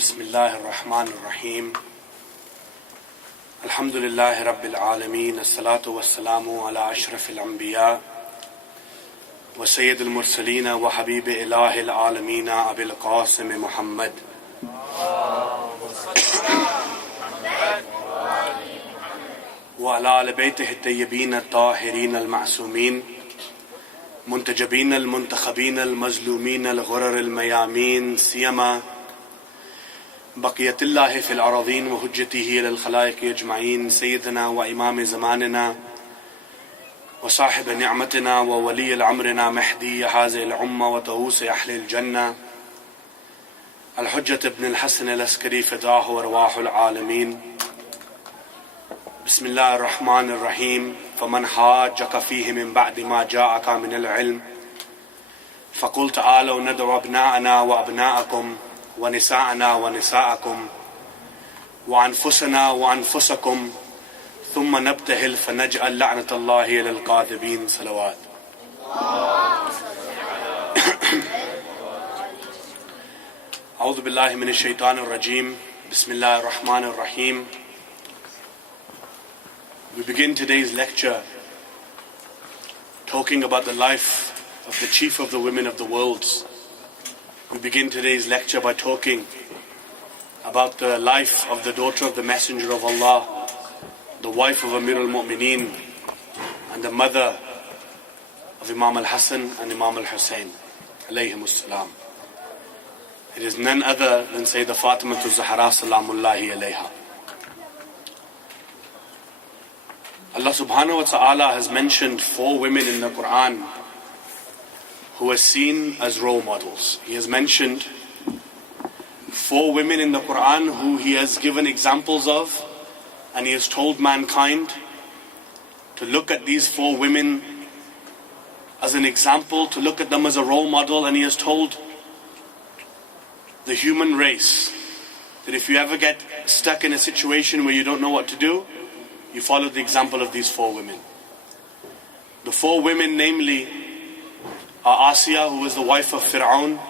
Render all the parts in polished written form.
بسم الله الرحمن الرحيم الحمد لله رب العالمين الصلاة والسلام على أشرف الأنبياء وسيد المرسلين وحبيب إله العالمين أبي القاسم محمد وعلى آل بيته الطيبين الطاهرين المعصومين منتجبين المنتخبين المظلومين الغرر الميامين سيما بقية الله في الأراضين وحجته للخلائق أجمعين سيدنا وإمام زماننا وصاحب نعمتنا وولي الأمرنا مهدي هذه الأمة وطؤوس أهل الجنة الحجة ابن الحسن العسكري فداه وأرواح العالمين. بسم الله الرحمن الرحيم. فمن حاجك فيه من بعد ما جاءك من العلم فقل تعالوا ندعو أبناءنا وأبناءكم ونساءنا ونساءكم وأنفسنا وأنفسكم ثم نبتهل فنجعل لعنة الله إلى الكاذبين. صلوات. أعوذ بالله من الشيطان الرجيم. بسم الله الرحمن الرحيم. We begin today's lecture talking about the life of the chief of the women of the world. We begin today's lecture by talking about the life of the daughter of the Messenger of Allah, the wife of Amir al-Mu'mineen, and the mother of Imam al-Hassan and Imam al-Hussein, alayhim as-salam. It is none other than Sayeda Fatima az-Zahra salamullahi alayha. Allah subhanahu wa ta'ala has mentioned 4 women in the Quran who are seen as role models. He has mentioned 4 women in the Quran who he has given examples of, and he has told mankind to look at these 4 women as an example, to look at them as a role model, and he has told the human race that if you ever get stuck in a situation where you don't know what to do, you follow the example of these 4 women. The 4 women namely are Asiya, who was the wife of Fir'aun.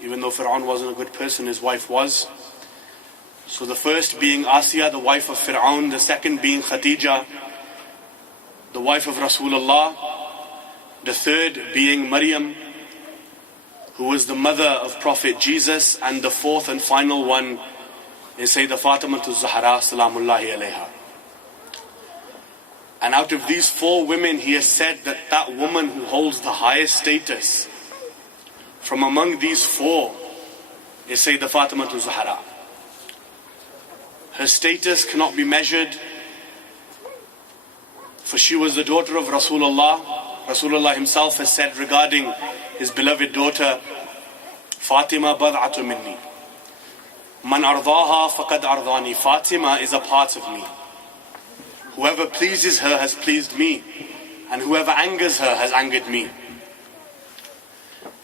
Even though Fir'aun wasn't a good person, his wife was. So the first being Asiya, the wife of Fir'aun. The second being Khadija, the wife of Rasulullah. The third being Maryam, who was the mother of Prophet Jesus. And the fourth and final one is Sayeda Fatima az-Zahra salamullahi alayha. And out of these 4 women, he has said that that woman who holds the highest status from among these 4 is Sayeda Fatima az-Zahra. Her status cannot be measured, for she was the daughter of Rasulullah. Rasulullah himself has said regarding his beloved daughter, Fatima bad'atu minni. Man ardaha faqad ardani. Fatima is a part of me. Whoever pleases her has pleased me, and whoever angers her has angered me.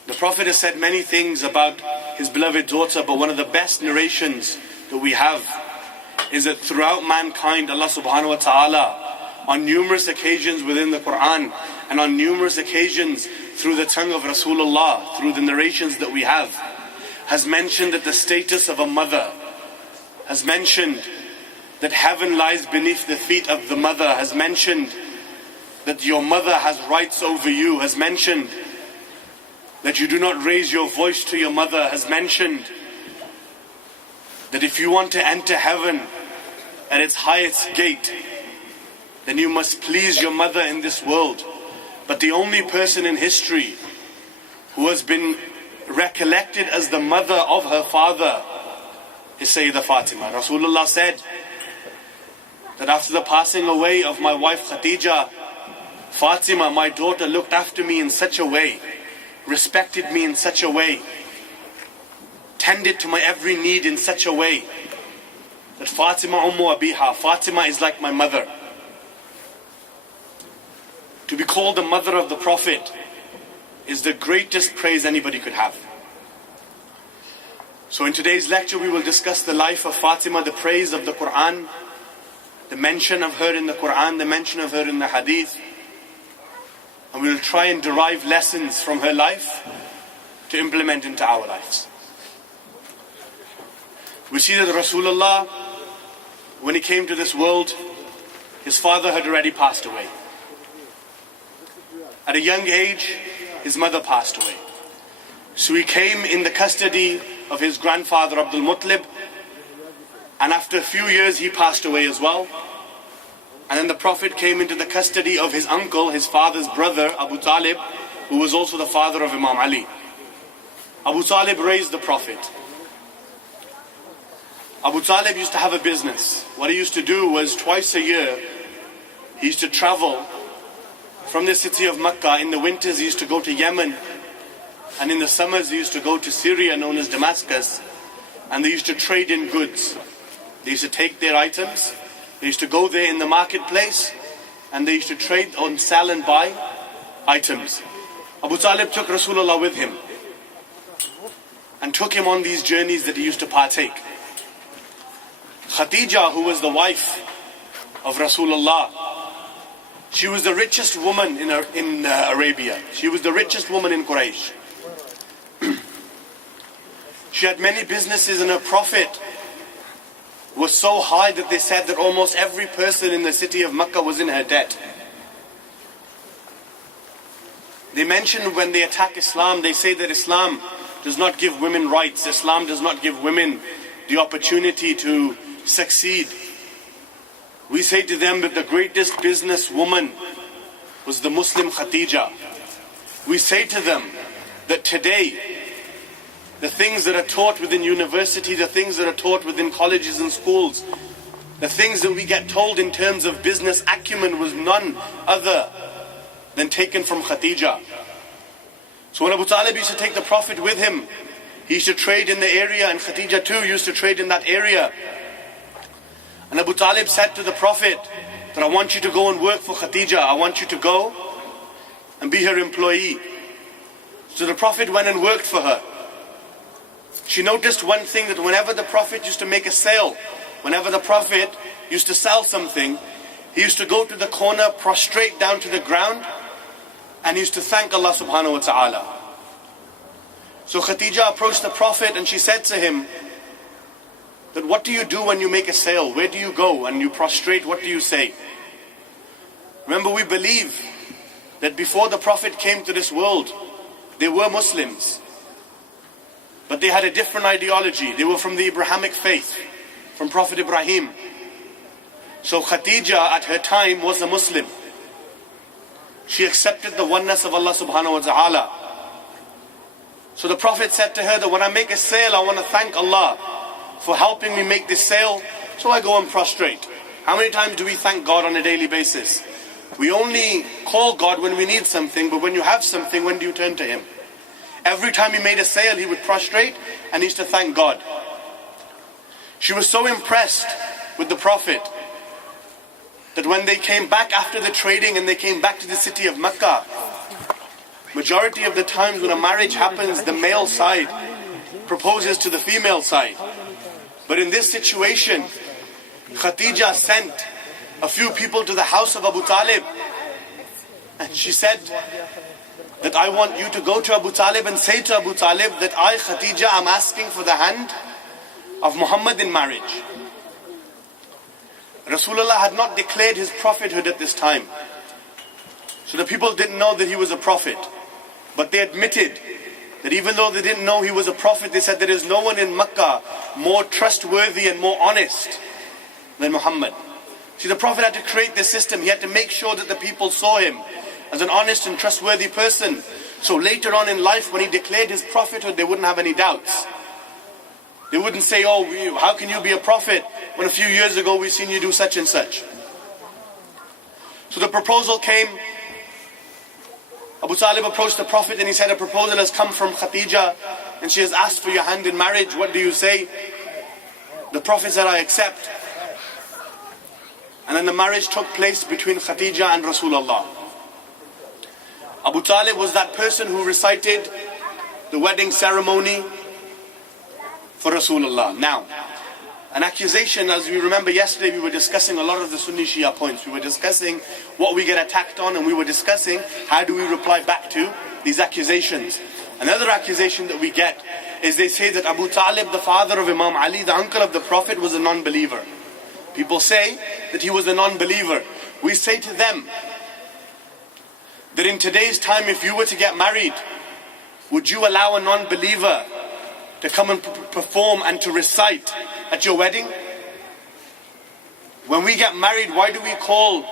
The Prophet has said many things about his beloved daughter, but one of the best narrations that we have is that throughout mankind, Allah subhanahu wa ta'ala, on numerous occasions within the Quran, and on numerous occasions through the tongue of Rasulullah, through the narrations that we have, has mentioned that the status of a mother, has mentioned that heaven lies beneath the feet of the mother, has mentioned that your mother has rights over you, has mentioned that you do not raise your voice to your mother, has mentioned that if you want to enter heaven at its highest gate, then you must please your mother in this world. But the only person in history who has been recollected as the mother of her father is Sayeda Fatima. Rasulullah said that after the passing away of my wife Khadija, Fatima, my daughter, looked after me in such a way, respected me in such a way, tended to my every need in such a way, that Fatima ummu abiha, Fatima is like my mother. To be called the mother of the Prophet is the greatest praise anybody could have. So in today's lecture we will discuss the life of Fatima, the praise of the Quran, the mention of her in the Quran, the mention of her in the Hadith, and we will try and derive lessons from her life to implement into our lives. We see that Rasulullah, when he came to this world, his father had already passed away. At a young age, his mother passed away. So he came in the custody of his grandfather Abdul Muttalib, and after a few years he passed away as well. And then the Prophet came into the custody of his uncle, his father's brother, Abu Talib, who was also the father of Imam Ali. Abu Talib raised the Prophet. Abu Talib used to have a business. What he used to do was twice a year, he used to travel from the city of Mecca. In the winters he used to go to Yemen, and in the summers he used to go to Syria, known as Damascus, and they used to trade in goods. They used to take their items, they used to go there in the marketplace, and they used to trade and sell and buy items. Abu Talib took Rasulullah with him and took him on these journeys that he used to partake. Khadija, who was the wife of Rasulullah, she was the richest woman in Arabia. She was the richest woman in Quraysh. She had many businesses, and her profit was so high that they said that almost every person in the city of Mecca was in her debt. They mention when they attack Islam, they say that Islam does not give women rights. Islam does not give women the opportunity to succeed. We say to them that the greatest businesswoman was the Muslim Khadija. We say to them that today, the things that are taught within university, the things that are taught within colleges and schools, the things that we get told in terms of business acumen was none other than taken from Khadija. So when Abu Talib used to take the Prophet with him, he used to trade in the area, and Khadija too used to trade in that area. And Abu Talib said to the Prophet that I want you to go and work for Khadija. I want you to go and be her employee. So the Prophet went and worked for her. She noticed one thing, that whenever the Prophet used to make a sale, whenever the Prophet used to sell something, he used to go to the corner, prostrate down to the ground, and he used to thank Allah subhanahu wa ta'ala. So Khadija approached the Prophet and she said to him that, what do you do when you make a sale? Where do you go? And you prostrate, what do you say? Remember, we believe that before the Prophet came to this world, they were Muslims, but they had a different ideology. They were from the Abrahamic faith, from Prophet Ibrahim. So Khadija at her time was a Muslim. She accepted the oneness of Allah subhanahu wa ta'ala. So the Prophet said to her that when I make a sale, I want to thank Allah for helping me make this sale. So I go and prostrate. How many times do we thank God on a daily basis? We only call God when we need something, but when you have something, when do you turn to Him? Every time he made a sale, he would prostrate and he used to thank God. She was so impressed with the Prophet that when they came back after the trading and they came back to the city of Mecca, majority of the times when a marriage happens, the male side proposes to the female side. But in this situation, Khadija sent a few people to the house of Abu Talib, and she said that I want you to go to Abu Talib and say to Abu Talib that I, Khadija, am asking for the hand of Mohammed in marriage. Rasulullah had not declared his prophethood at this time, so the people didn't know that he was a prophet. But they admitted that even though they didn't know he was a prophet, they said there is no one in Mecca more trustworthy and more honest than Muhammad. See, the Prophet had to create this system. He had to make sure that the people saw him as an honest and trustworthy person. So later on in life, when he declared his prophethood, they wouldn't have any doubts. They wouldn't say, oh, how can you be a prophet when a few years ago we've seen you do such and such. So the proposal came. Abu Talib approached the Prophet and he said, a proposal has come from Khadija and she has asked for your hand in marriage. What do you say? The Prophet said, I accept. And then the marriage took place between Khadija and Rasulullah. Abu Talib was that person who recited the wedding ceremony for Rasulullah. Now, an accusation, as we remember yesterday, we were discussing a lot of the Sunni Shia points. We were discussing what we get attacked on, and we were discussing how do we reply back to these accusations. Another accusation that we get is they say that Abu Talib, the father of Imam Ali, the uncle of the Prophet, was a non-believer. People say that he was a non-believer. We say to them that in today's time, if you were to get married, would you allow a non-believer to come and perform and to recite at your wedding? When we get married, why do we call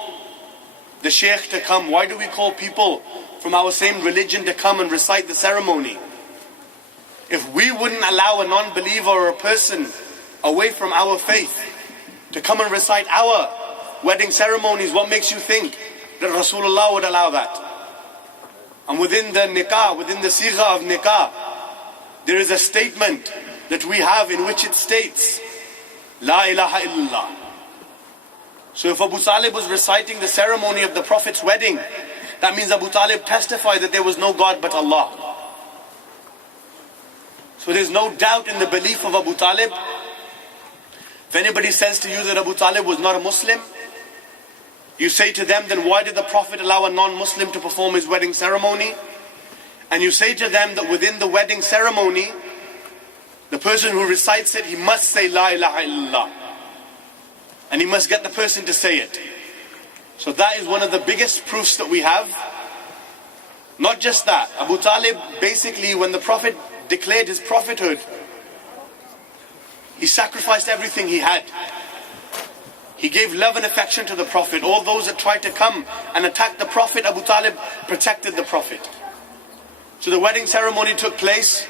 the sheikh to come? Why do we call people from our same religion to come and recite the ceremony? If we wouldn't allow a non-believer or a person away from our faith to come and recite our wedding ceremonies, what makes you think that Rasulullah would allow that? And within the nikah, within the sigha of nikah, there is a statement that we have in which it states, La ilaha illallah. So if Abu Talib was reciting the ceremony of the Prophet's wedding, that means Abu Talib testified that there was no God but Allah. So there's no doubt in the belief of Abu Talib. If anybody says to you that Abu Talib was not a Muslim, you say to them, then why did the Prophet allow a non-Muslim to perform his wedding ceremony? And you say to them that within the wedding ceremony, the person who recites it, he must say La ilaha illallah. And he must get the person to say it. So that is one of the biggest proofs that we have. Not just that, Abu Talib, basically when the Prophet declared his prophethood, he sacrificed everything he had. He gave love and affection to the Prophet. All those that tried to come and attack the Prophet, Abu Talib protected the Prophet. So the wedding ceremony took place,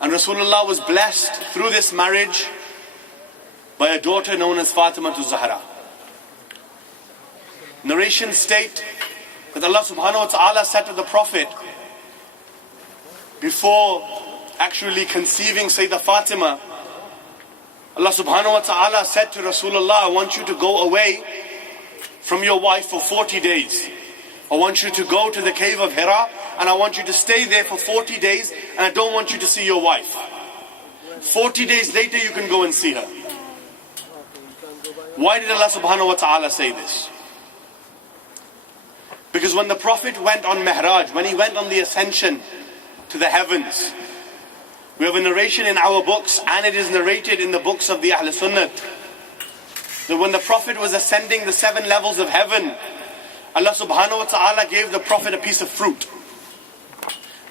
and Rasulullah was blessed through this marriage by a daughter known as Fatima to Zahra. Narrations state that Allah subhanahu wa ta'ala said to the Prophet, before actually conceiving Sayeda Fatima, Allah subhanahu wa ta'ala said to Rasulullah, I want you to go away from your wife for 40 days. I want you to go to the cave of Hira, and I want you to stay there for 40 days, and I don't want you to see your wife. 40 days later you can go and see her. Why did Allah subhanahu wa ta'ala say this? Because when the Prophet went on Mi'raj, when he went on the ascension to the heavens, we have a narration in our books, and it is narrated in the books of the Ahl Sunnah, that when the Prophet was ascending the 7 levels of heaven, Allah subhanahu wa ta'ala gave the Prophet a piece of fruit.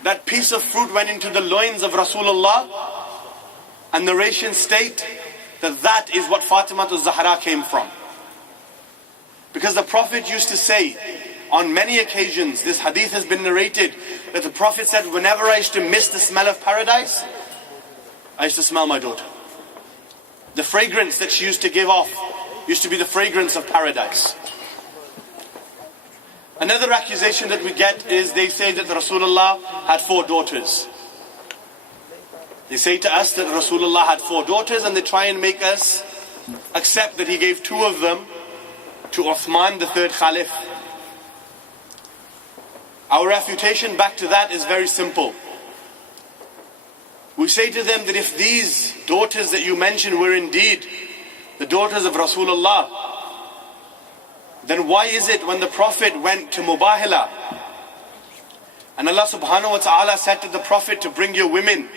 That piece of fruit went into the loins of Rasulullah, and narrations state that that is what Fatima to Zahra came from. Because the Prophet used to say, on many occasions, this hadith has been narrated, that the Prophet said, whenever I used to miss the smell of paradise, I used to smell my daughter. The fragrance that she used to give off used to be the fragrance of paradise. Another accusation that we get is they say that Rasulullah had 4 daughters. They say to us that Rasulullah had 4 daughters, and they try and make us accept that he gave 2 of them to Uthman, the 3rd Caliph. Our refutation back to that is very simple. We say to them that if these daughters that you mentioned were indeed the daughters of Rasulullah, then why is it when the Prophet went to Mubahila, and Allah subhanahu wa ta'ala said to the Prophet to bring your women,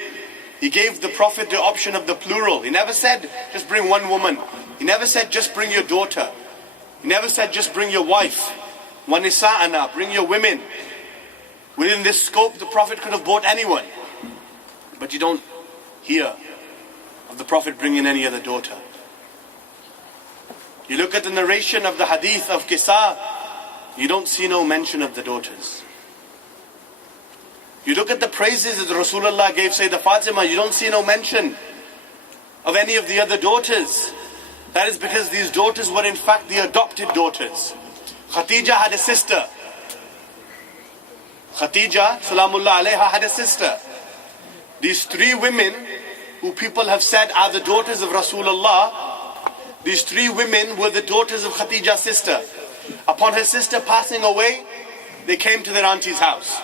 He gave the Prophet the option of the plural. He never said just bring one woman. He never said just bring your daughter. He never said just bring your wife. Wa nisa'ana, bring your women. Within this scope, the Prophet could have brought anyone. But you don't hear of the Prophet bringing any other daughter. You look at the narration of the hadith of Qisa, you don't see no mention of the daughters. You look at the praises that Rasulullah gave Sayeda Fatima, you don't see no mention of any of the other daughters. That is because these daughters were in fact the adopted daughters. Khadija had a sister. Khadija, salamullah alayha, had a sister. These 3 women who people have said are the daughters of Rasulullah, these 3 women were the daughters of Khadija's sister. Upon her sister passing away, they came to their auntie's house.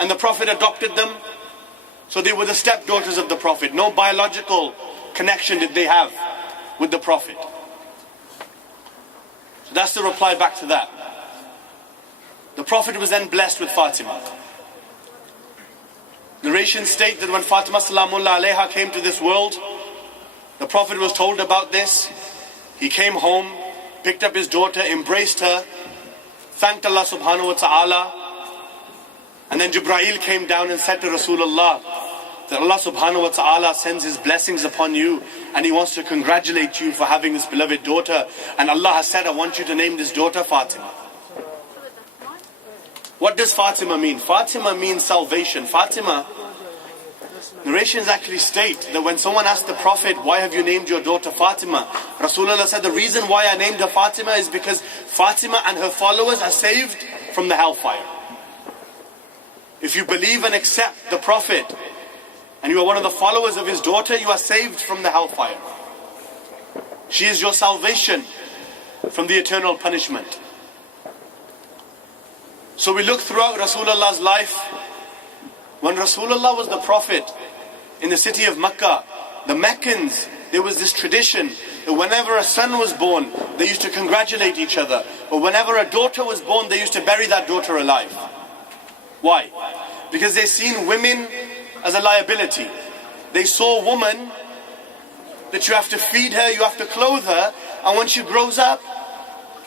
And the Prophet adopted them. So they were the stepdaughters of the Prophet. No biological connection did they have with the Prophet. So that's the reply back to that. The Prophet was then blessed with Fatima. Narrations state that when Fatima salamullah alayha came to this world, the Prophet was told about this. He came home, picked up his daughter, embraced her, thanked Allah subhanahu wa ta'ala. And then Jibreel came down and said to Rasulullah that Allah subhanahu wa ta'ala sends His blessings upon you and He wants to congratulate you for having this beloved daughter. And Allah has said, I want you to name this daughter Fatima. What does Fatima mean? Fatima means salvation. Fatima, narrations actually state that when someone asked the Prophet, why have you named your daughter Fatima? Rasulullah said, the reason why I named her Fatima is because Fatima and her followers are saved from the hellfire. If you believe and accept the Prophet and you are one of the followers of his daughter, you are saved from the hellfire. She is your salvation from the eternal punishment. So we look throughout Rasulullah's life. When Rasulullah was the Prophet in the city of Mecca, the Meccans, there was this tradition that whenever a son was born, they used to congratulate each other. But whenever a daughter was born, they used to bury that daughter alive. Why? Because they seen women as a liability. They saw a woman that you have to feed her, you have to clothe her, and when she grows up,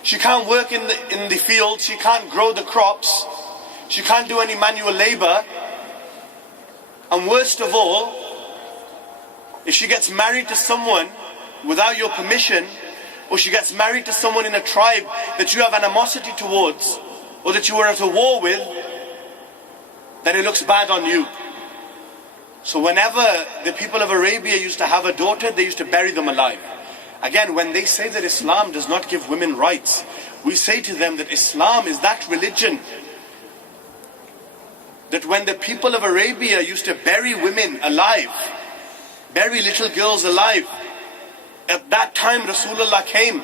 she can't work in the field, she can't grow the crops, she can't do any manual labor. And worst of all, if she gets married to someone without your permission, or she gets married to someone in a tribe that you have animosity towards, or that you were at a war with, then it looks bad on you. So whenever the people of Arabia used to have a daughter, they used to bury them alive. Again, when they say that Islam does not give women rights, we say to them that Islam is that religion that when the people of Arabia used to bury women alive, bury little girls alive, at that time Rasulullah came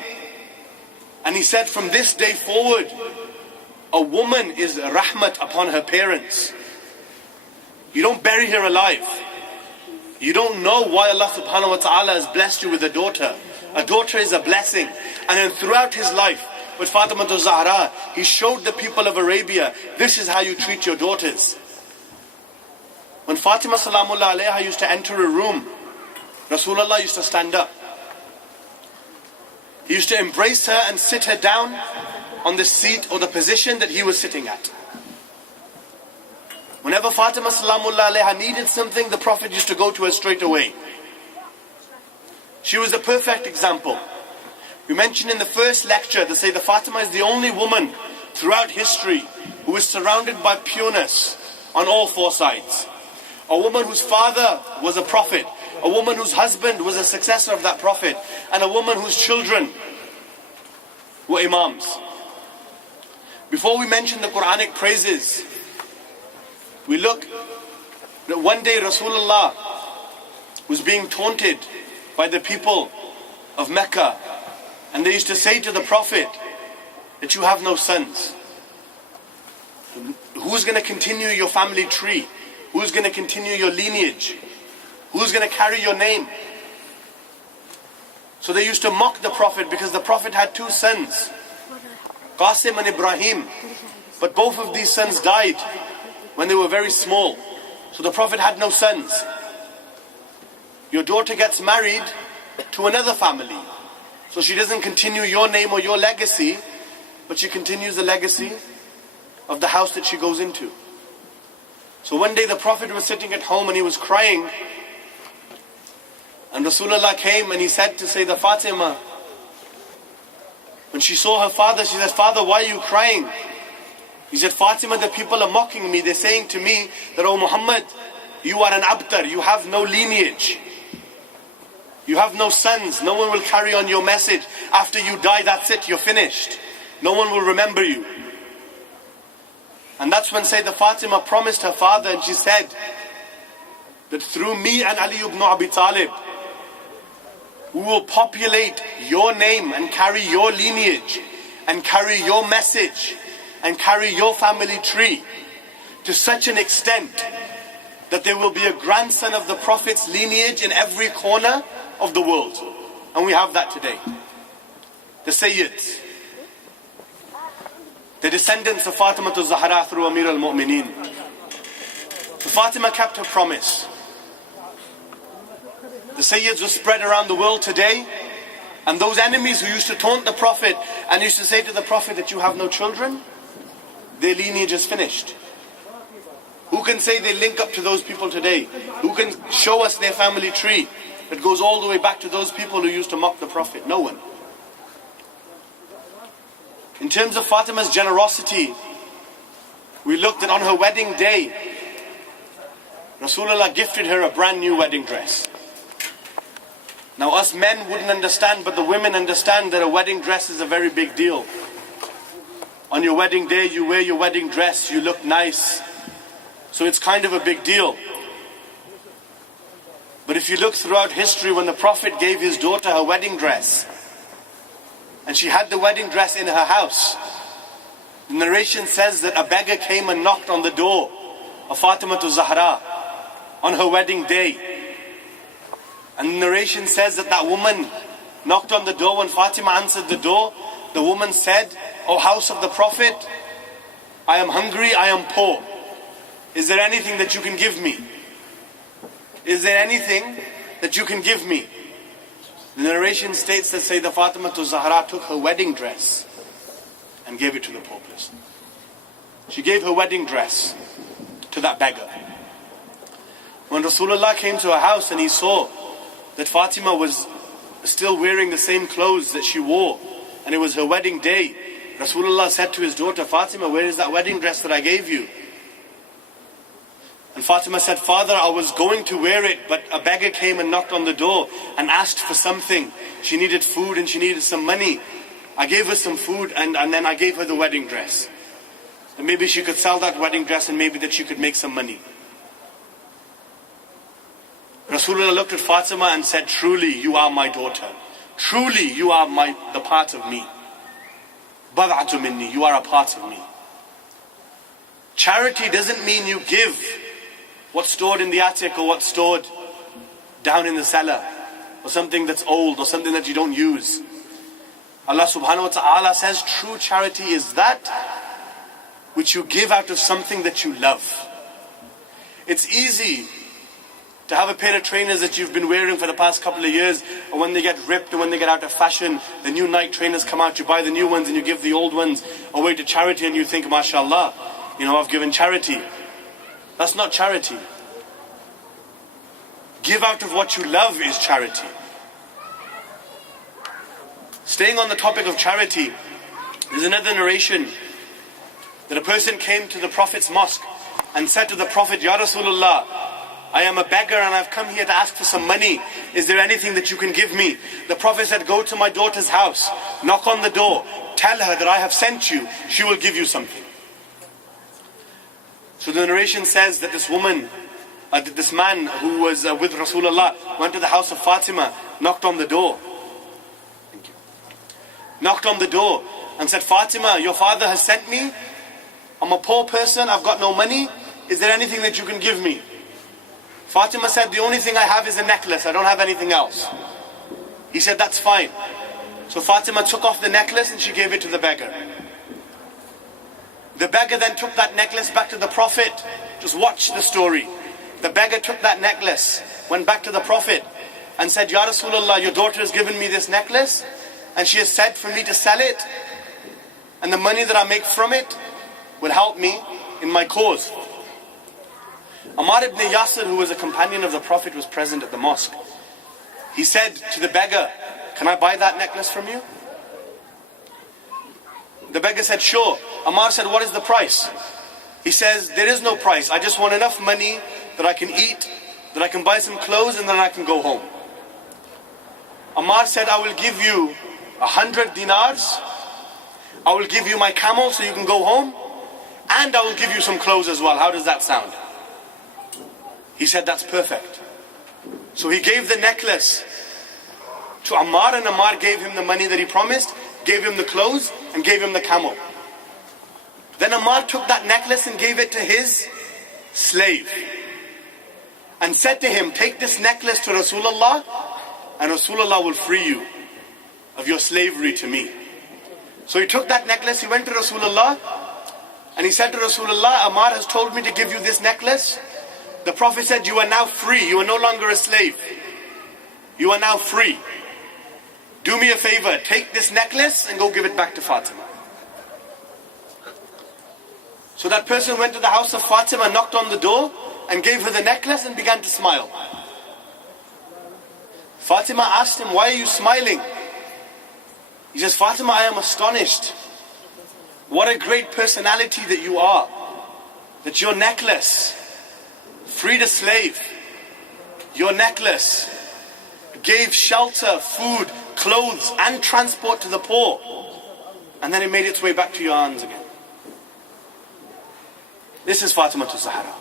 and he said, from this day forward, a woman is rahmat upon her parents. You don't bury her alive. You don't know why Allah subhanahu wa ta'ala has blessed you with a daughter. A daughter is a blessing. And then throughout his life, with Fatima Zahra, he showed the people of Arabia, this is how you treat your daughters. When Fatima salamullah alayha used to enter a room, Rasulullah used to stand up. He used to embrace her and sit her down on the seat or the position that he was sitting at. Whenever Fatima salamullah alayha needed something, the Prophet used to go to her straight away. She was the perfect example. We mentioned in the first lecture that say that Fatima is the only woman throughout history who is surrounded by pureness on all four sides. A woman whose father was a prophet, a woman whose husband was a successor of that prophet, and a woman whose children were imams. Before we mention the Quranic praises, we look that one day Rasulullah was being taunted by the people of Mecca, and they used to say to the Prophet that you have no sons. Who's going to continue your family tree? Who's going to continue your lineage? Who's going to carry your name? So they used to mock the Prophet because the Prophet had two sons, Qasim and Ibrahim, but both of these sons died when they were very small. So the Prophet had no sons. Your daughter gets married to another family, so she doesn't continue your name or your legacy, but she continues the legacy of the house that she goes into. So one day the Prophet was sitting at home and he was crying, and Rasulullah came and he said to Sayeda Fatima, when she saw her father, she said, Father, why are you crying? He said, Fatima, the people are mocking me. They're saying to me that, oh Muhammad, you are an abtar, you have no lineage. You have no sons, no one will carry on your message. After you die, that's it, you're finished. No one will remember you. And that's when Sayyidah Fatima promised her father, and she said that through me and Ali ibn Abi Talib, we will populate your name and carry your lineage and carry your message and carry your family tree to such an extent that there will be a grandson of the Prophet's lineage in every corner of the world. And we have that today. The Sayyids, the descendants of Fatima Zahra through Amir al-Mu'mineen. So Fatima kept her promise. The Sayyids were spread around the world today, and those enemies who used to taunt the Prophet and used to say to the Prophet that you have no children, their lineage is finished. Who can say they link up to those people today? Who can show us their family tree that goes all the way back to those people who used to mock the Prophet? No one. In terms of Fatima's generosity, we looked at on her wedding day, Rasulullah gifted her a brand new wedding dress. Now us men wouldn't understand, but the women understand that a wedding dress is a very big deal. On your wedding day, you wear your wedding dress, you look nice. So it's kind of a big deal. But if you look throughout history, when the Prophet gave his daughter her wedding dress, and she had the wedding dress in her house, the narration says that a beggar came and knocked on the door of Fatima to Zahra on her wedding day. And the narration says that that woman knocked on the door. When Fatima answered the door, the woman said, "O house of the Prophet, I am hungry, I am poor. Is there anything that you can give me? Is there anything that you can give me?" The narration states that Sayyidah Fatima to Zahra took her wedding dress and gave it to the poor person. She gave her wedding dress to that beggar. When Rasulullah came to her house and he saw that Fatima was still wearing the same clothes that she wore, and it was her wedding day, Rasulullah said to his daughter, "Fatima, where is that wedding dress that I gave you?" And Fatima said, "Father, I was going to wear it, but a beggar came and knocked on the door and asked for something. She needed food and she needed some money. I gave her some food and then I gave her the wedding dress. And maybe she could sell that wedding dress and maybe that she could make some money." Rasulullah looked at Fatima and said, "Truly you are my daughter. Truly you are the part of me. Bad'atu minni, you are a part of me." Charity doesn't mean you give what's stored in the attic or what's stored down in the cellar, or something that's old or something that you don't use. Allah subhanahu wa ta'ala says true charity is that which you give out of something that you love. It's easy to have a pair of trainers that you've been wearing for the past couple of years, and when they get ripped and when they get out of fashion, the new Nike trainers come out, you buy the new ones and you give the old ones away to charity, and you think, "MashaAllah, I've given charity." That's not charity. Give out of what you love is charity. Staying on the topic of charity, there's another narration that a person came to the Prophet's mosque and said to the Prophet, "Ya Rasulullah, I am a beggar and I've come here to ask for some money. Is there anything that you can give me?" The Prophet said, "Go to my daughter's house, knock on the door, tell her that I have sent you, she will give you something." So the narration says that this man who was with Rasulullah went to the house of Fatima, knocked on the door. Thank you. Knocked on the door and said, "Fatima, your father has sent me. I'm a poor person, I've got no money. Is there anything that you can give me?" Fatima said, "The only thing I have is a necklace, I don't have anything else." He said, "That's fine." So Fatima took off the necklace and she gave it to the beggar. The beggar then took that necklace back to the Prophet. Just watch the story. The beggar took that necklace, went back to the Prophet and said, "Ya Rasulullah, your daughter has given me this necklace and she has said for me to sell it, and the money that I make from it will help me in my cause." Ammar ibn Yasir, who was a companion of the Prophet, was present at the mosque. He said to the beggar, "Can I buy that necklace from you?" The beggar said, "Sure." Ammar said, "What is the price?" He says, "There is no price. I just want enough money that I can eat, that I can buy some clothes, and then I can go home." Ammar said, "I will give you 100 dinars. I will give you my camel so you can go home, and I will give you some clothes as well. How does that sound?" He said, "That's perfect." So he gave the necklace to Ammar, and Ammar gave him the money that he promised, gave him the clothes, and gave him the camel. Then Ammar took that necklace and gave it to his slave and said to him, "Take this necklace to Rasulullah and Rasulullah will free you of your slavery to me." So he took that necklace, he went to Rasulullah and he said to Rasulullah, "Ammar has told me to give you this necklace The Prophet said, you are now free. You are no longer a slave. You are now free. Do me a favor, take this necklace and go give it back to Fatima. So that person went to the house of Fatima, knocked on the door and gave her the necklace and began to smile. Fatima asked him, why are you smiling? He says, Fatima, I am astonished. What a great personality that you are. That your necklace freed a slave. Your necklace gave shelter, food, clothes and transport to the poor. And then it made its way back to your hands again. This is Fatima to Zahra.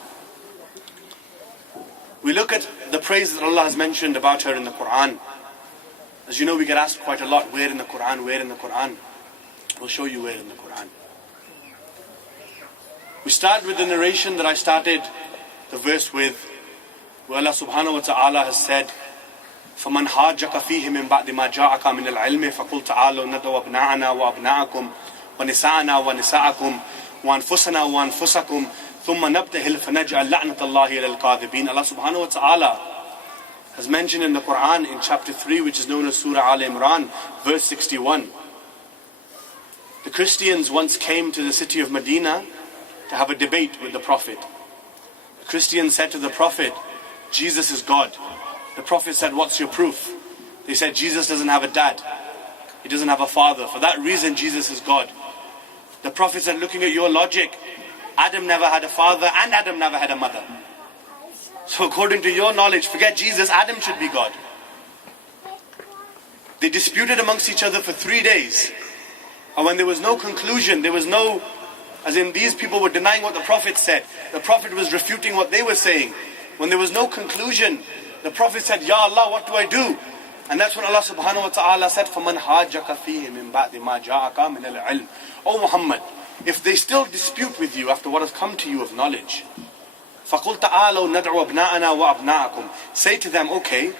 We look at the praise that Allah has mentioned about her in the Quran. As you know, we get asked quite a lot, where in the Quran, where in the Quran? We'll show you where in the Quran. We start with the narration that I started the verse with, where Allah subhanahu wa ta'ala has said, فَمَنْ حَاجَّكَ فِيهِ مِنْ بَعْدِ مَا جَاءَكَ مِنَ الْعِلْمِ فَقُلْ تَعَالَوْا نَدْعُ أَبْنَاءَنَا وَأَبْنَاءَكُمْ وَنِسَاءَنَا وَنِسَاءَكُمْ وَأَنفُسَنَا وَأَنفُسَكُمْ ثُمَّ نَبْتَهِلْ فَنَجْعَلْ لَعْنَةَ اللَّهِ إِلَى الْكَاذِبِينَ. Allah subhanahu wa ta'ala has mentioned in the Quran in chapter 3, which is known as Surah Al-Imran, verse 61. The Christians once came to the city of Medina to have a debate with the Prophet. The Christians said to the Prophet, Jesus is God. The Prophet said, what's your proof? They said, Jesus doesn't have a dad. He doesn't have a father. For that reason, Jesus is God. The Prophet said, looking at your logic, Adam never had a father and Adam never had a mother. So according to your knowledge, forget Jesus, Adam should be God. They disputed amongst each other for 3 days. And when there was no conclusion, there was no, as in these people were denying what the Prophet said. The Prophet was refuting what they were saying. When there was no conclusion, the Prophet said, Ya Allah, what do I do? And that's when Allah subhanahu wa ta'ala said, فَمَنْ حَاجَّكَ فِيهِ مِنْ بَعْدِ مَا جَاءَكَ مِنَ الْعِلْمِ. O Muhammad, if they still dispute with you after what has come to you of knowledge, فَقُلْ تَعَالَوْا نَدْعُ أَبْنَاءَنَا وَأَبْنَاءَكُمْ. Say to them, okay,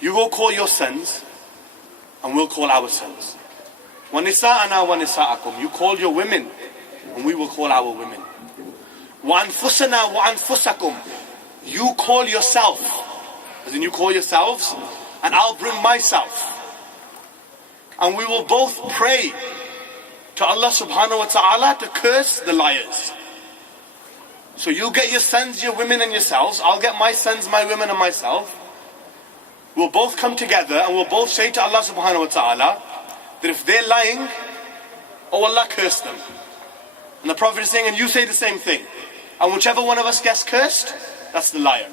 you go call your sons, and we'll call our sons. وَنِسَاءَنَا وَنِسَاءَكُمْ. You call your women, and we will call our women. وَأَنفُسَنَا وَأَنفُسَكُمْ. You call yourself, as in you call yourselves, and I'll bring myself. And we will both pray to Allah subhanahu wa ta'ala to curse the liars. So you get your sons, your women and yourselves. I'll get my sons, my women and myself. We'll both come together and we'll both say to Allah subhanahu wa ta'ala that if they're lying, oh Allah, curse them. And the Prophet is saying, and you say the same thing. And whichever one of us gets cursed, that's the liar.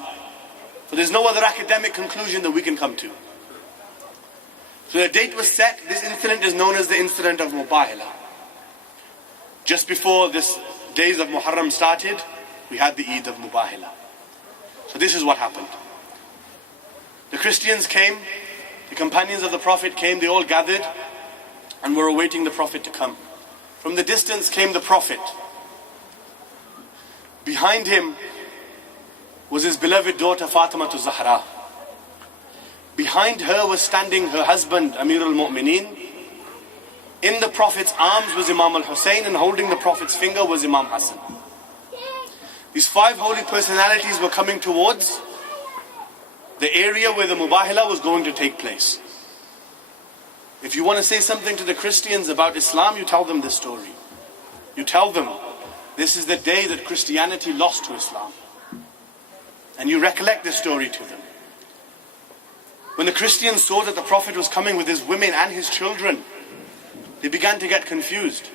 So there's no other academic conclusion that we can come to. So the date was set. This incident is known as the incident of Mubahila. Just before this days of Muharram started, we had the Eid of Mubahila. So this is what happened. The Christians came, the companions of the Prophet came, they all gathered and were awaiting the Prophet to come. From the distance came the Prophet. Behind him was his beloved daughter Fatima to Zahra. Behind her was standing her husband Amir al-Mu'mineen. In the Prophet's arms was Imam al-Hussein, and holding the Prophet's finger was Imam Hassan. These 5 holy personalities were coming towards the area where the Mubahila was going to take place. If you want to say something to the Christians about Islam, you tell them this story. You tell them, this is the day that Christianity lost to Islam. And you recollect this story to them. When the Christians saw that the Prophet was coming with his women and his children, they began to get confused.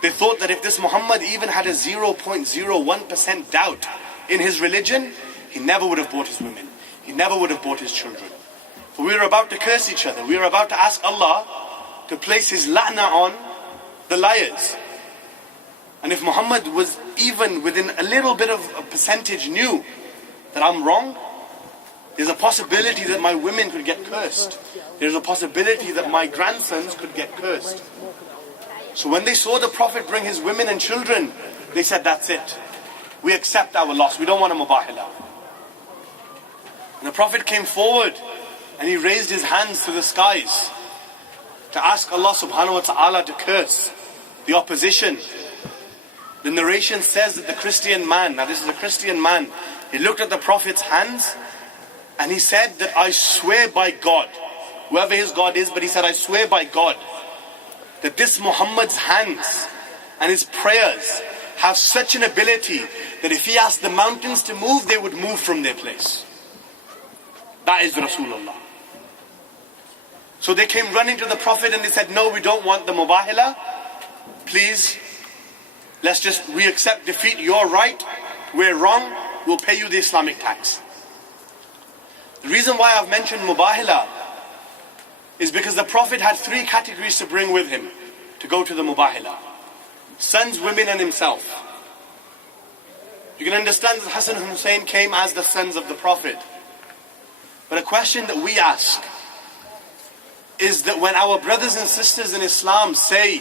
They thought that if this Muhammad even had a 0.01% doubt in his religion, he never would have brought his women. He never would have brought his children. For we were about to curse each other. We were about to ask Allah to place his la'na on the liars. And if Muhammad was even within a little bit of a percentage knew that I'm wrong, there's a possibility that my women could get cursed. There's a possibility that my grandsons could get cursed. So when they saw the Prophet bring his women and children, they said, that's it. We accept our loss. We don't want a Mubahila. And the Prophet came forward and he raised his hands to the skies to ask Allah subhanahu wa ta'ala to curse the opposition. The narration says that the Christian man, now this is a Christian man, he looked at the Prophet's hands and he said that I swear by God, whoever his God is, but he said I swear by God that this Muhammad's hands and his prayers have such an ability that if he asked the mountains to move, they would move from their place. That is Rasulullah. So they came running to the Prophet and they said, no, we don't want the mubahila. Please, we accept defeat. You're right, we're wrong, we'll pay you the Islamic tax. The reason why I've mentioned mubahila is because the Prophet had 3 categories to bring with him to go to the mubahila: sons, women and himself. You can understand that Hassan and Hussein came as the sons of the Prophet. But a question that we ask is that when our brothers and sisters in Islam say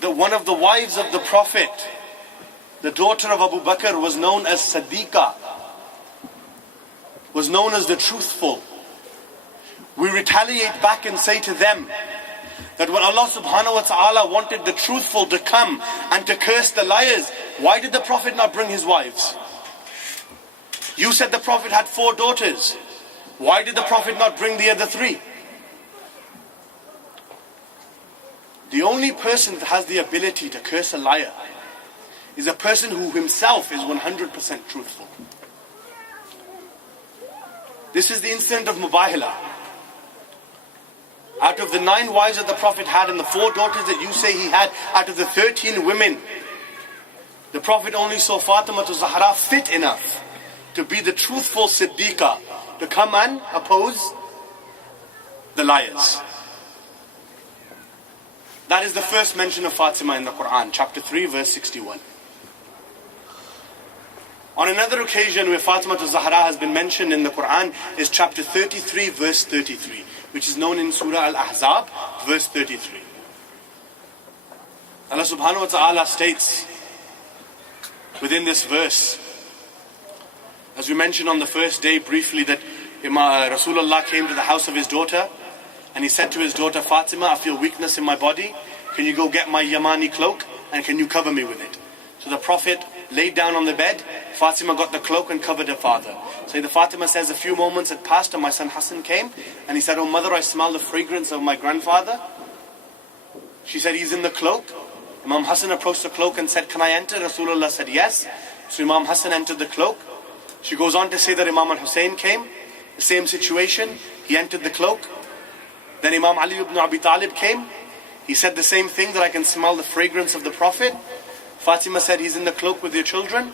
that one of the wives of the Prophet, the daughter of Abu Bakr, was known as Siddiqa, was known as the truthful, we retaliate back and say to them that when Allah subhanahu wa ta'ala wanted the truthful to come and to curse the liars, why did the Prophet not bring his wives? You said the Prophet had 4 daughters. Why did the Prophet not bring the other 3? The only person that has the ability to curse a liar is a person who himself is 100% truthful. This is the incident of Mubahila. Out of the 9 wives that the Prophet had and the 4 daughters that you say he had, out of the 13 women, the Prophet only saw Fatima to Zahra fit enough to be the truthful Siddiqa, to come and oppose the liars. That is the first mention of Fatima in the Quran, chapter 3, verse 61. On another occasion where Fatima to Zahra has been mentioned in the Quran is chapter 33, verse 33, which is known in Surah Al-Ahzab, verse 33. Allah subhanahu wa ta'ala states within this verse, as we mentioned on the first day briefly, that Rasulullah came to the house of his daughter and he said to his daughter, Fatima, I feel weakness in my body. Can you go get my Yamani cloak and can you cover me with it? So the Prophet laid down on the bed. Fatima got the cloak and covered her father. So the Fatima says a few moments had passed and my son Hassan came and he said, oh mother, I smell the fragrance of my grandfather. She said, he's in the cloak. Imam Hassan approached the cloak and said, can I enter? Rasulullah said, yes. So Imam Hassan entered the cloak. She goes on to say that Imam al-Hussein came. The same situation. He entered the cloak. Then Imam Ali ibn Abi Talib came. He said the same thing, that I can smell the fragrance of the Prophet. Fatima said, he's in the cloak with your children.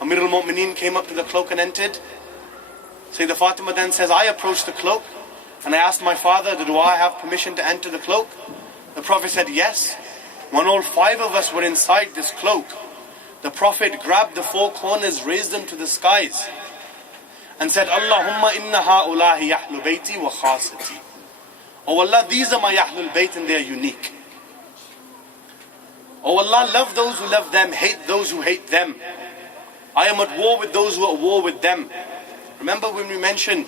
Amir al-Mu'mineen came up to the cloak and entered. Sayyidah Fatima then says, I approached the cloak and I asked my father, do I have permission to enter the cloak? The Prophet said, yes. When all 5 of us were inside this cloak, the Prophet grabbed the 4 corners, raised them to the skies and said, Allahumma inna ha'ulahi yahlu bayti wa khasati. Oh Allah, these are my Ahlul Bayt and they are unique. Oh Allah, love those who love them, hate those who hate them. I am at war with those who are at war with them. Remember when we mentioned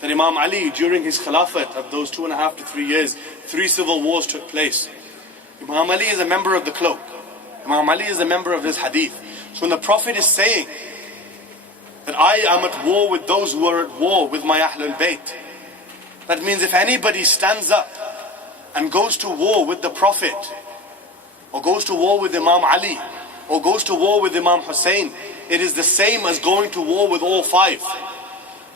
that Imam Ali, during his Khilafat of those 2.5 to 3 years, 3 civil wars took place. Imam Ali is a member of the cloak. Imam Ali is a member of this hadith. So when the Prophet is saying that I am at war with those who are at war with my Ahlul Bayt, that means if anybody stands up and goes to war with the Prophet, or goes to war with Imam Ali, or goes to war with Imam Hussein, it is the same as going to war with all 5.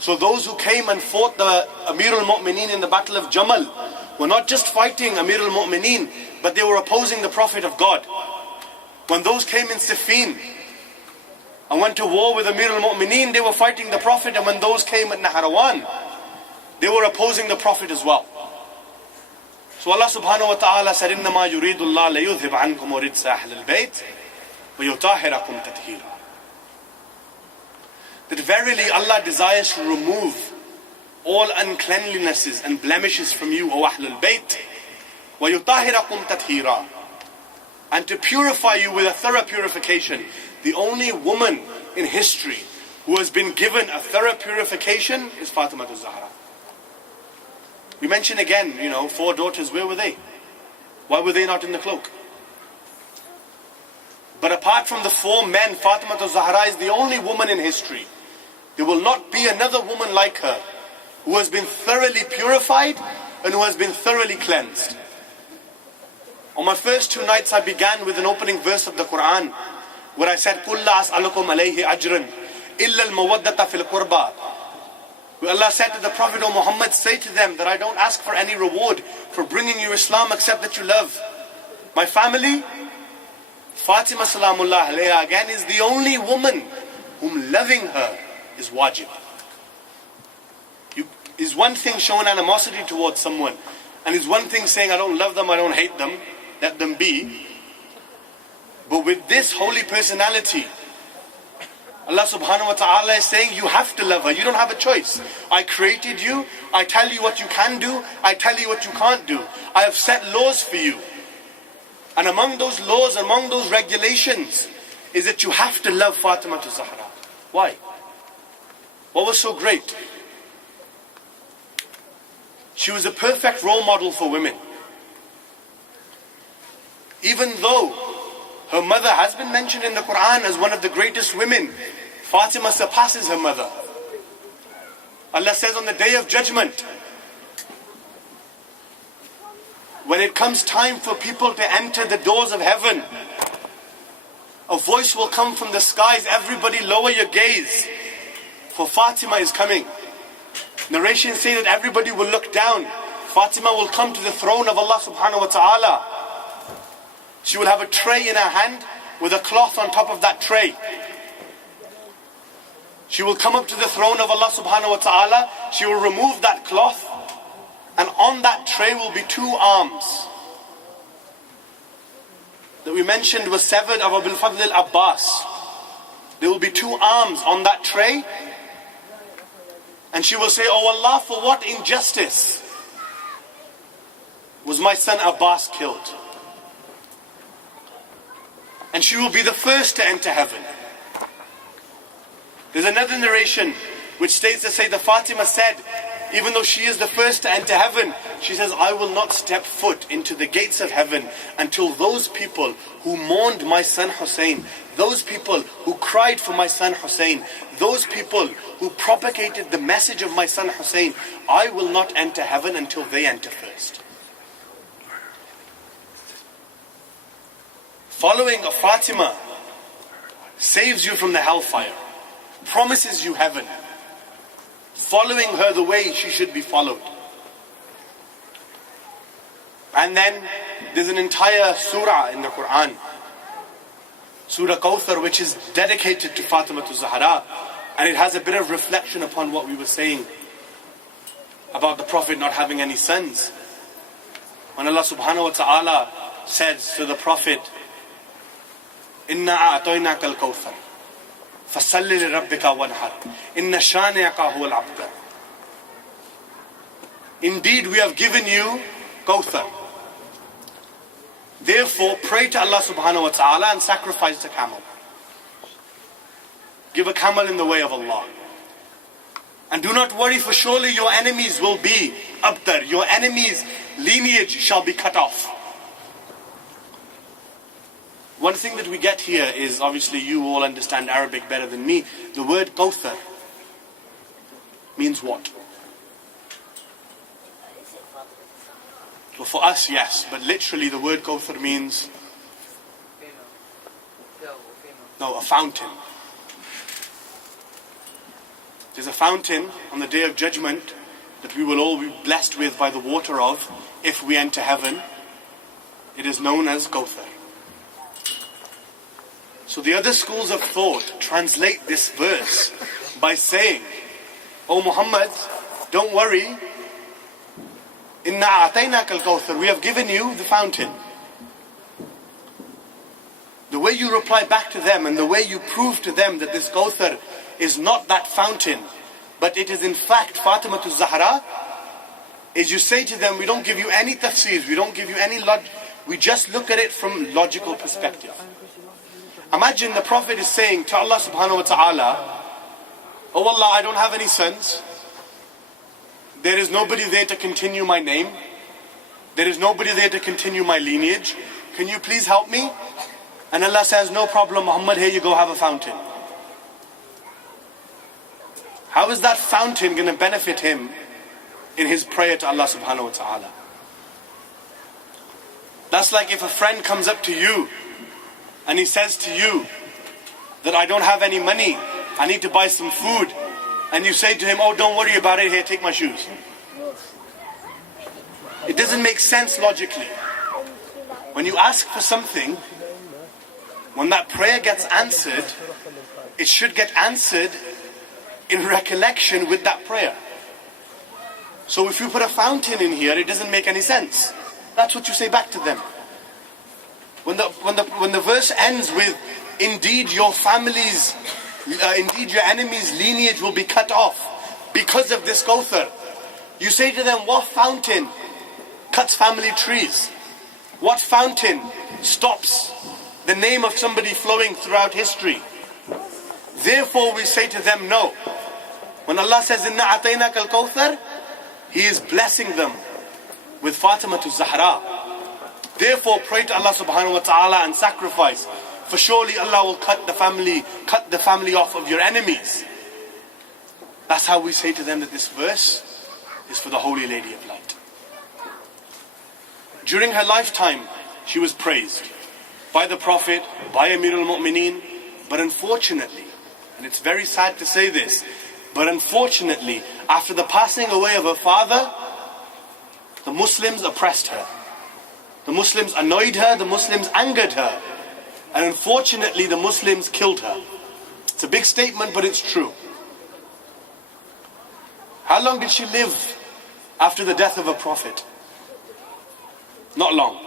So those who came and fought the Amir al-Mu'mineen in the battle of Jamal were not just fighting Amir al-Mu'mineen, but they were opposing the Prophet of God. When those came in Siffin and went to war with Amir al-Mu'mineen, they were fighting the Prophet, and when those came at Naharawan, they were opposing the Prophet as well. So Allah subhanahu wa ta'ala said, إِنَّمَا يُرِيدُ اللَّهُ لَيُذْهِبْ عَنْكُمْ رِجْسَ أَهْلِ الْبَيْتِ وَيُطَهِّرَكُمْ تَطْهِيرًا. That verily Allah desires to remove all uncleanlinesses and blemishes from you, O Ahlul Bayt, وَيُطَهِّرَكُمْ تَطْهِيرًا, and to purify you with a thorough purification. The only woman in history who has been given a thorough purification is Fatima al-Zahra. We mention again, 4 daughters, where were they? Why were they not in the cloak? But apart from the 4 men, Fatima Zahra is the only woman in history. There will not be another woman like her who has been thoroughly purified and who has been thoroughly cleansed. On my first 2 nights I began with an opening verse of the Quran where I said, قُلْ لَا أَسْأَلُكُمْ عَلَيْهِ أَجْرًا إِلَّا الْمَوَدَّةَ فِي الْقُرْبَى. Where Allah said to the Prophet, O Muhammad, say to them that I don't ask for any reward for bringing you Islam except that you love my family. Fatima Salamullah alayha again is the only woman whom loving her is wajib. Is one thing showing animosity towards someone, and is one thing saying I don't love them, I don't hate them, let them be. But with this holy personality, Allah subhanahu wa ta'ala is saying you have to love her, you don't have a choice. I created you, I tell you what you can do, I tell you what you can't do. I have set laws for you. And among those laws, among those regulations, is that you have to love Fatima Zahra. Why? What was so great? She was a perfect role model for women. Even though her mother has been mentioned in the Quran as one of the greatest women, Fatima surpasses her mother. Allah says on the Day of Judgment, when it comes time for people to enter the doors of heaven, a voice will come from the skies, everybody lower your gaze, for Fatima is coming. Narrations say that everybody will look down. Fatima will come to the throne of Allah subhanahu wa ta'ala. She will have a tray in her hand with a cloth on top of that tray. She will come up to the throne of Allah subhanahu wa ta'ala. She will remove that cloth, and on that tray will be 2 arms that we mentioned was severed of Abil Fadl al-Abbas. There will be 2 arms on that tray, and she will say, Oh Allah, for what injustice was my son Abbas killed? And she will be the first to enter heaven. There's another narration which states that Sayeda Fatima said, even though she is the first to enter heaven, she says, I will not step foot into the gates of heaven until those people who mourned my son Hussein, those people who cried for my son Hussein, those people who propagated the message of my son Hussein, I will not enter heaven until they enter first. Following a Fatima saves you from the hellfire, promises you heaven. Following her the way she should be followed. And then there's an entire surah in the Quran, Surah Kawthar, which is dedicated to Fatima Zahra, and it has a bit of reflection upon what we were saying about the Prophet not having any sons. When Allah subhanahu wa ta'ala says to the Prophet, Inna a'ataynaka al-Kawthar فَصَلِّ لِرَبِّكَ وَانْحَرْ إِنَّ شَانِئَكَ هُوَ الْأَبْتَرُ. Indeed, we have given you Kawthar. Therefore, pray to Allah subhanahu wa ta'ala and sacrifice a camel. Give a camel in the way of Allah. And do not worry, for surely your enemies will be abtar. Your enemies' lineage shall be cut off. One thing that we get here is, obviously you all understand Arabic better than me. The word Kawthar means what? Well, for us, yes, but literally the word Kawthar means a fountain. There's a fountain on the Day of Judgment that we will all be blessed with by the water of if we enter heaven. It is known as Kawthar. So the other schools of thought translate this verse by saying, O Muhammad, don't worry, Inna a'ataynaka al-Kawthar, we have given you the fountain. The way you reply back to them and the way you prove to them that this Kawthar is not that fountain, but it is in fact Fatima Zahra, is you say to them, we don't give you any tafsirs, we don't give you any we just look at it from logical perspective. Imagine the Prophet is saying to Allah subhanahu wa ta'ala, Oh Allah, I don't have any sons. There is nobody there to continue my name. There is nobody there to continue my lineage. Can you please help me? And Allah says, no problem, Muhammad, here you go, have a fountain. How is that fountain going to benefit him in his prayer to Allah subhanahu wa ta'ala? That's like if a friend comes up to you and he says to you that I don't have any money, I need to buy some food. And you say to him, oh, don't worry about it, here, take my shoes. It doesn't make sense logically. When you ask for something, when that prayer gets answered, it should get answered in recollection with that prayer. So if you put a fountain in here, it doesn't make any sense. That's what you say back to them. When the verse ends with, indeed your family's, indeed your enemy's lineage will be cut off because of this Kawthar, you say to them, what fountain cuts family trees? What fountain stops the name of somebody flowing throughout history? Therefore we say to them, no. When Allah says, Inna ataynaka al-Kawthar, He is blessing them with Fatima to Zahra. Therefore pray to Allah subhanahu wa ta'ala and sacrifice. For surely Allah will cut the family off of your enemies. That's how we say to them that this verse is for the Holy Lady of Light. During her lifetime, she was praised by the Prophet, by Amir al-Mu'mineen, but unfortunately, and it's very sad to say this, but unfortunately, after the passing away of her father, the Muslims oppressed her. The Muslims annoyed her, the Muslims angered her, and unfortunately the Muslims killed her. It's a big statement, but it's true. How long did she live after the death of a Prophet? Not long.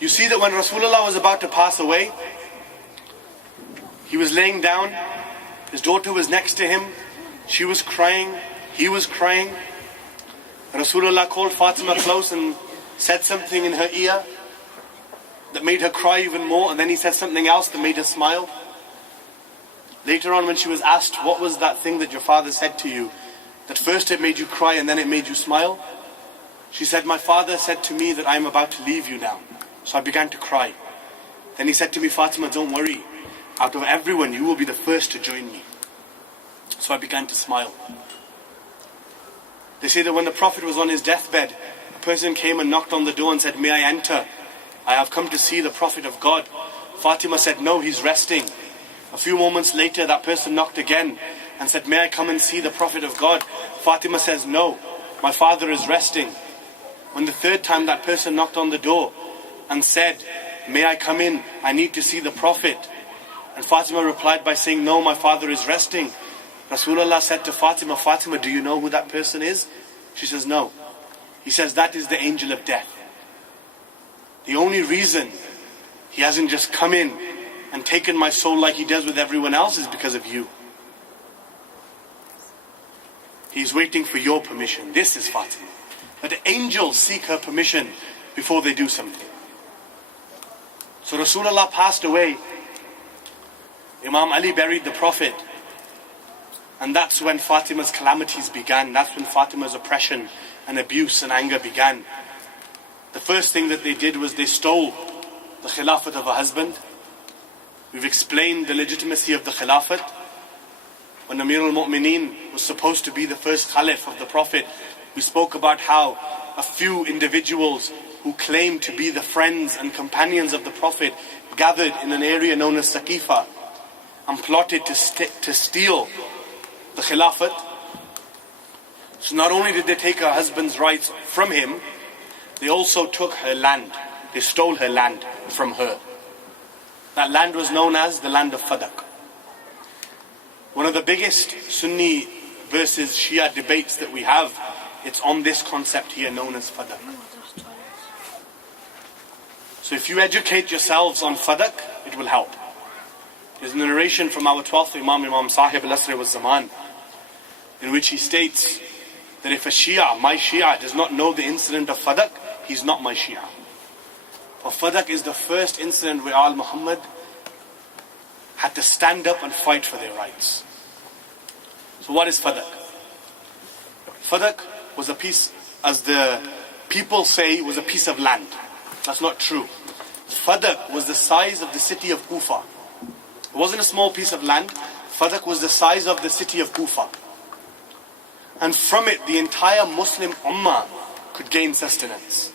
You see that when Rasulullah was about to pass away, he was laying down, his daughter was next to him, she was crying, he was crying. Rasulullah called Fatima close and said something in her ear that made her cry even more, and then he said something else that made her smile. Later on when she was asked, what was that thing that your father said to you, that first it made you cry and then it made you smile? She said, my father said to me that I am about to leave you now. So I began to cry. Then he said to me, Fatima, don't worry. Out of everyone, you will be the first to join me. So I began to smile. They say that when the Prophet was on his deathbed, a person came and knocked on the door and said, may I enter? I have come to see the Prophet of God. Fatima said, no, he's resting. A few moments later, that person knocked again and said, may I come and see the Prophet of God? Fatima says, no, my father is resting. When the third time that person knocked on the door and said, may I come in? I need to see the Prophet. And Fatima replied by saying, no, my father is resting. Rasulullah said to Fatima, Fatima, do you know who that person is? She says, no. He says, that is the angel of death. The only reason he hasn't just come in and taken my soul like he does with everyone else is because of you. He's waiting for your permission. This is Fatima. But the angels seek her permission before they do something. So Rasulullah passed away. Imam Ali buried the Prophet. And that's when Fatima's calamities began. That's when Fatima's oppression and abuse and anger began. The first thing that they did was they stole the Khilafat of her husband. We've explained the legitimacy of the Khilafat. When Amir al-Mu'mineen was supposed to be the first Khalif of the Prophet, we spoke about how a few individuals who claimed to be the friends and companions of the Prophet gathered in an area known as Saqifa and plotted to steal the Khilafat. So not only did they take her husband's rights from him, they also took her land. They stole her land from her. That land was known as the land of Fadak. One of the biggest Sunni versus Shia debates that we have, it's on this concept here known as Fadak. So if you educate yourselves on Fadak, it will help. There's a narration from our 12th Imam, Imam Sahib al-Asr wa Zaman, in which he states that if a Shia, my Shia, does not know the incident of Fadak, he's not my Shia. For Fadak is the first incident where Muhammad had to stand up and fight for their rights. So what is Fadak? Fadak was a piece, as the people say, was a piece of land. That's not true. Fadak was the size of the city of Kufa. It wasn't a small piece of land. Fadak was the size of the city of Kufa. And from it, the entire Muslim Ummah could gain sustenance.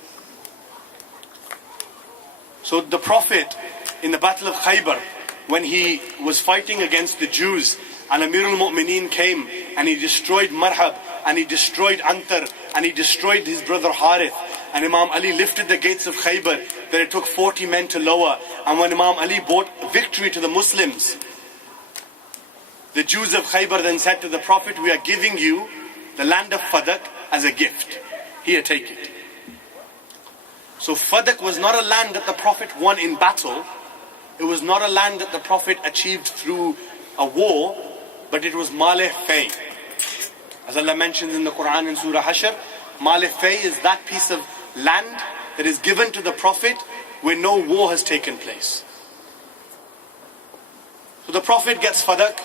So the Prophet, in the Battle of Khaybar, when he was fighting against the Jews, and Amir al-Mu'mineen came, and he destroyed Marhab, and he destroyed Antar, and he destroyed his brother Harith, and Imam Ali lifted the gates of Khaybar, that it took 40 men to lower. And when Imam Ali brought victory to the Muslims, the Jews of Khaybar then said to the Prophet, we are giving you the land of Fadak as a gift. Here, take it. So Fadak was not a land that the Prophet won in battle. It was not a land that the Prophet achieved through a war, but it was Maleh Fay. As Allah mentions in the Quran in Surah Hashr, Maleh Fay is that piece of land that is given to the Prophet where no war has taken place. So the Prophet gets Fadak,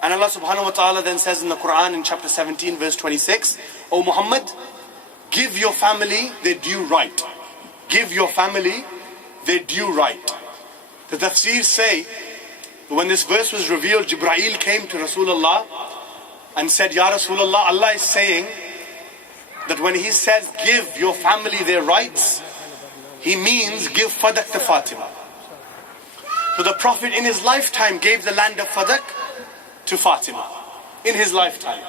and Allah subhanahu wa ta'ala then says in the Quran in chapter 17 verse 26, O Muhammad, give your family their due right. Give your family their due right. The tafseers say, when this verse was revealed, Jibreel came to Rasulullah and said, Ya Rasulullah, Allah is saying that when He says, give your family their rights, He means give Fadak to Fatima. So the Prophet in his lifetime gave the land of Fadak to Fatima. In his lifetime.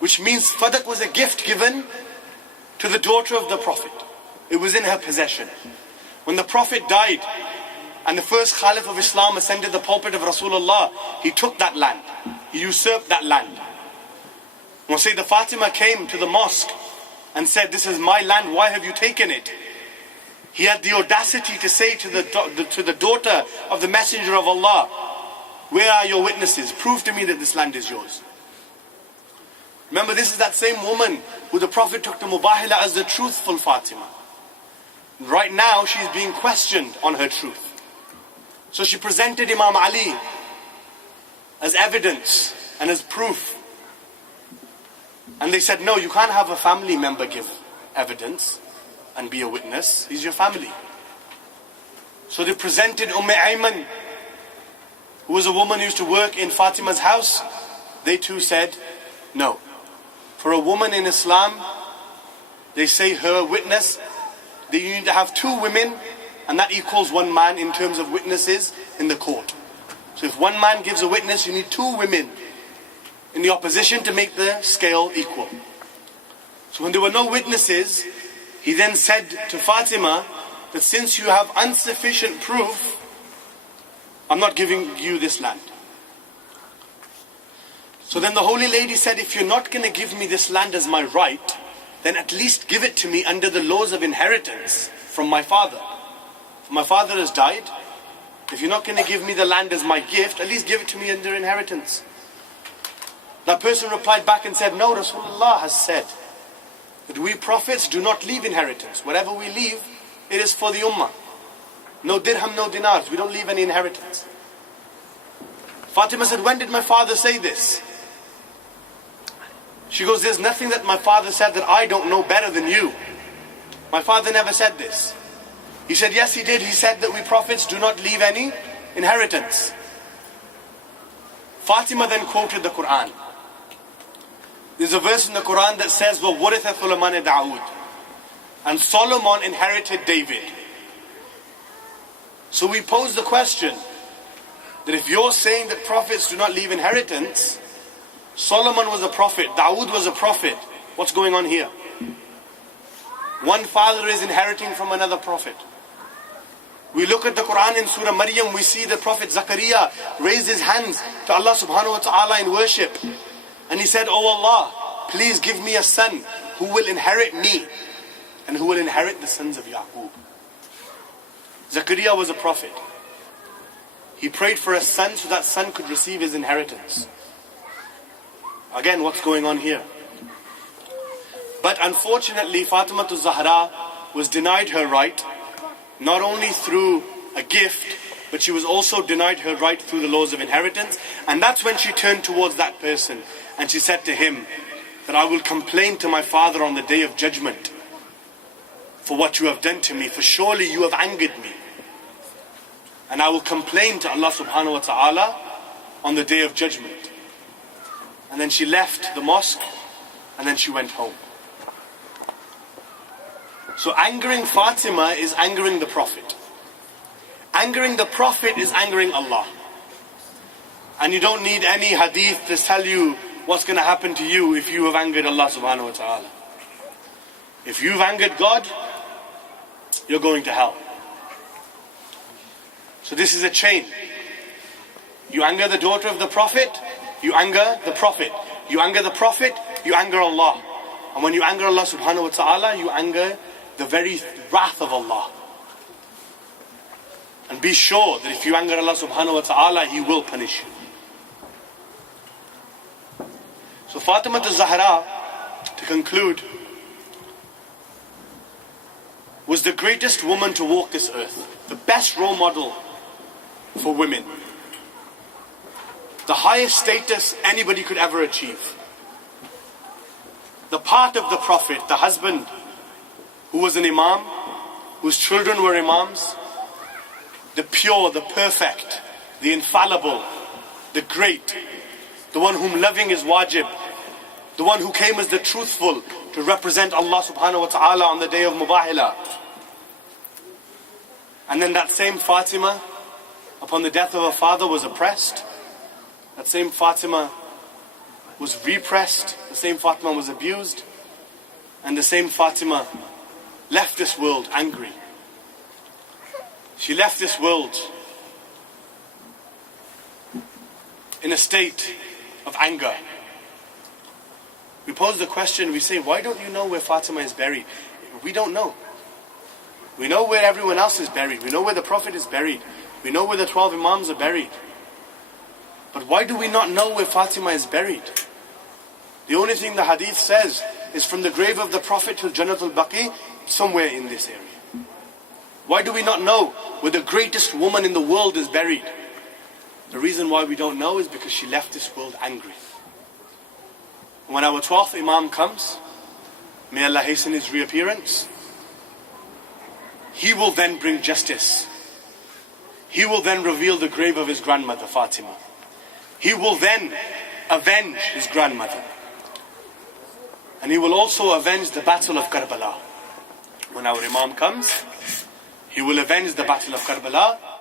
Which means Fadak was a gift given to the daughter of the Prophet. It was in her possession. When the Prophet died, and the first Caliph of Islam ascended the pulpit of Rasulullah, he took that land. He usurped that land. When Sayeda Fatima came to the mosque and said, this is my land, why have you taken it? He had the audacity to say to the daughter of the Messenger of Allah, where are your witnesses? Prove to me that this land is yours. Remember, this is that same woman who the Prophet took to Mubahila as the truthful Fatima. Right now, she's being questioned on her truth. So she presented Imam Ali as evidence and as proof. And they said, no, you can't have a family member give evidence and be a witness. He's your family. So they presented Ayman, who was a woman who used to work in Fatima's house. They too said, no. For a woman in Islam, they say her witness, that you need to have 2 women, and that equals 1 man in terms of witnesses in the court. So if 1 man gives a witness, you need 2 women in the opposition to make the scale equal. So when there were no witnesses, he then said to Fatima that since you have insufficient proof, I'm not giving you this land. So then the Holy Lady said, if you're not going to give me this land as my right, then at least give it to me under the laws of inheritance from my father. If my father has died, if you're not going to give me the land as my gift, at least give it to me under inheritance. That person replied back and said, no, Rasulullah has said that we prophets do not leave inheritance. Whatever we leave, it is for the ummah. No dirham, no dinars. We don't leave any inheritance. Fatima said, when did my father say this? She goes, there's nothing that my father said that I don't know better than you. My father never said this. He said, yes, he did. He said that we prophets do not leave any inheritance. Fatima then quoted the Quran. There's a verse in the Quran that says, وَوَرِثَ ثُلَيْمَانَ دَاوُدَ, and Solomon inherited David. So we pose the question that if you're saying that prophets do not leave inheritance, Solomon was a prophet, Dawood was a prophet, what's going on here? One father is inheriting from another prophet. We look at the Quran in Surah Maryam, we see the Prophet Zakaria raise his hands to Allah subhanahu wa ta'ala in worship. And he said, oh Allah, please give me a son who will inherit me and who will inherit the sons of Yaqub. Zakaria was a prophet. He prayed for a son so that son could receive his inheritance. Again, what's going on here? But unfortunately, Fatima Zahra was denied her right, not only through a gift, but she was also denied her right through the laws of inheritance. And that's when she turned towards that person and she said to him that I will complain to my father on the day of judgment for what you have done to me, for surely you have angered me. And I will complain to Allah subhanahu wa ta'ala on the day of judgment. And then she left the mosque and then she went home. So angering Fatima is angering the Prophet. Angering the Prophet is angering Allah. And you don't need any hadith to tell you what's going to happen to you if you have angered Allah subhanahu wa ta'ala. If you've angered God, you're going to hell. So this is a chain. You anger the daughter of the Prophet, you anger the Prophet. You anger the Prophet, you anger Allah. And when you anger Allah subhanahu wa ta'ala, you anger the very wrath of Allah. And be sure that if you anger Allah subhanahu wa ta'ala, He will punish you. So Fatima Zahra, to conclude, was the greatest woman to walk this earth. The best role model for women. The highest status anybody could ever achieve. The part of the Prophet, the husband who was an imam, whose children were imams, the pure, the perfect, the infallible, the great, the one whom loving is wajib, the one who came as the truthful to represent Allah subhanahu wa ta'ala on the day of Mubahilah. And then that same Fatima, upon the death of her father, was oppressed. That same Fatima was repressed. The same Fatima was abused. And the same Fatima left this world angry. She left this world in a state of anger. We pose the question, we say, why don't you know where Fatima is buried? We don't know. We know where everyone else is buried. We know where the Prophet is buried. We know where the 12 Imams are buried. But why do we not know where Fatima is buried? The only thing the hadith says is from the grave of the Prophet to Jannat al-Baqi, somewhere in this area. Why do we not know where the greatest woman in the world is buried? The reason why we don't know is because she left this world angry. When our 12th Imam comes, may Allah hasten his reappearance, he will then bring justice. He will then reveal the grave of his grandmother, Fatima. He will then avenge his grandmother. And he will also avenge the battle of Karbala. When our Imam comes, he will avenge the battle of Karbala.